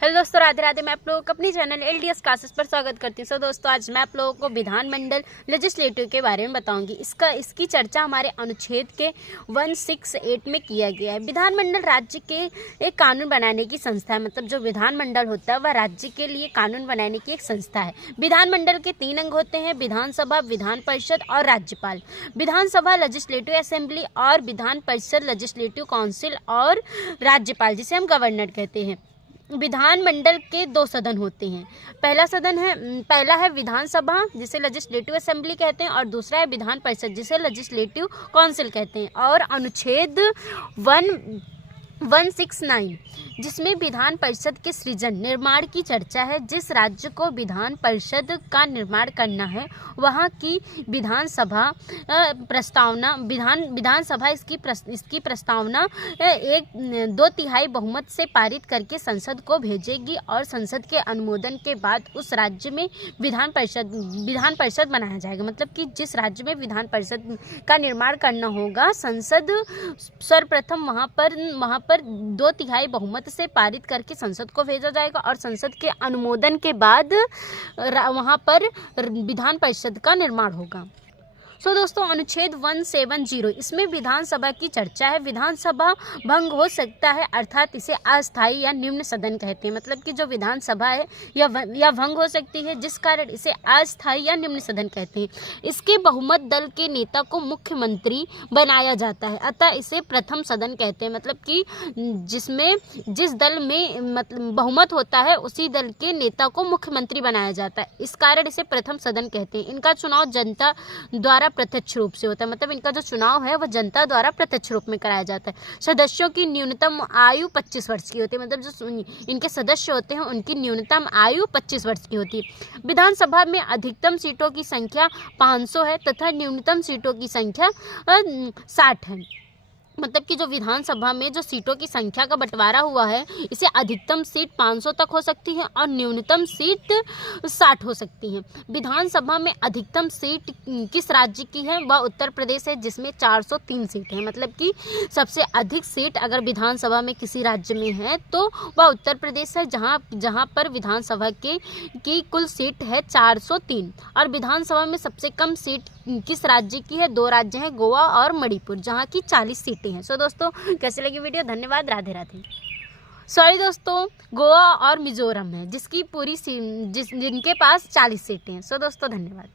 Hello दोस्तों, राधे राधे। मैं आप लोगों को अपनी चैनल LDS क्लासेस पर स्वागत करती हूँ। सो दोस्तों, आज मैं आप लोगों को विधानमंडल लेजिस्लेटिव के बारे में बताऊंगी। इसकी चर्चा हमारे अनुच्छेद के 168 में किया गया है। विधानमंडल राज्य के एक कानून बनाने की संस्था है। मतलब जो विधानमंडल होता है वह राज्य के लिए कानून बनाने की एक संस्था है। विधानमंडल के 3 अंग होते हैं: विधानसभा, विधान परिषद और राज्यपाल। विधानसभा लेजिस्लेटिव असेंबली और विधान परिषद लेजिस्लेटिव काउंसिल और राज्यपाल, जिसे हम गवर्नर कहते हैं। विधानमंडल के 2 सदन होते हैं। पहला है विधानसभा, जिसे लेजिस्लेटिव असेंबली कहते हैं, और दूसरा है विधान परिषद, जिसे लेजिस्लेटिव काउंसिल कहते हैं। और अनुच्छेद 169 जिसमें विधान परिषद के सृजन निर्माण की चर्चा है। जिस राज्य को विधान परिषद का निर्माण करना है वहाँ की विधानसभा इसकी प्रस्तावना 2/3 बहुमत से पारित करके संसद को भेजेगी और संसद के अनुमोदन के बाद उस राज्य में विधान परिषद बनाया जाएगा। मतलब कि जिस राज्य में विधान परिषद का निर्माण करना होगा, संसद सर्वप्रथम वहाँ पर 2/3 बहुमत से पारित करके संसद को भेजा जाएगा और संसद के अनुमोदन के बाद वहाँ पर विधान परिषद का निर्माण होगा। सो दोस्तों, अनुच्छेद 170 इसमें विधानसभा की चर्चा है। विधानसभा भंग हो सकता है, अर्थात इसे अस्थायी या निम्न सदन कहते हैं। मतलब कि जो विधानसभा है या भंग हो सकती है, जिस कारण इसे अस्थायी या निम्न सदन कहते हैं। इसके बहुमत दल के नेता को मुख्यमंत्री बनाया जाता है, अतः इसे प्रथम सदन कहते हैं। मतलब कि जिस दल में मतलब बहुमत होता है उसी दल के नेता को मुख्यमंत्री बनाया जाता है, इस कारण इसे प्रथम सदन कहते हैं। इनका चुनाव जनता द्वारा प्रत्यक्ष रूप से होता है। मतलब इनका जो चुनाव है वह जनता द्वारा प्रत्यक्ष रूप में कराया जाता है। सदस्यों की न्यूनतम आयु 25 वर्ष की होती है। मतलब जो इनके सदस्य होते हैं उनकी न्यूनतम आयु 25 वर्ष की होती है। विधानसभा में अधिकतम सीटों की संख्या 500 है तथा न्यूनतम सीटों की संख्या 60 है। मतलब कि जो विधानसभा में जो सीटों की संख्या का बंटवारा हुआ है, इसे अधिकतम सीट 500 तक हो सकती है और न्यूनतम सीट 60 हो सकती है। विधानसभा में अधिकतम सीट किस राज्य की है? वह उत्तर प्रदेश है, जिसमें 403 सीट है। मतलब कि सबसे अधिक सीट अगर विधानसभा में किसी राज्य में है तो वह उत्तर प्रदेश है, जहाँ पर विधानसभा की कुल सीट है 403। और विधानसभा में सबसे कम सीट किस राज्य की है? 2 राज्य हैं, गोवा और मणिपुर, जहाँ की 40 सीटें हैं। सो दोस्तों, कैसे लगी वीडियो? धन्यवाद। राधे राधे। सॉरी दोस्तों, गोवा और मिजोरम है जिनके पास 40 सीटें हैं। सो दोस्तों, धन्यवाद।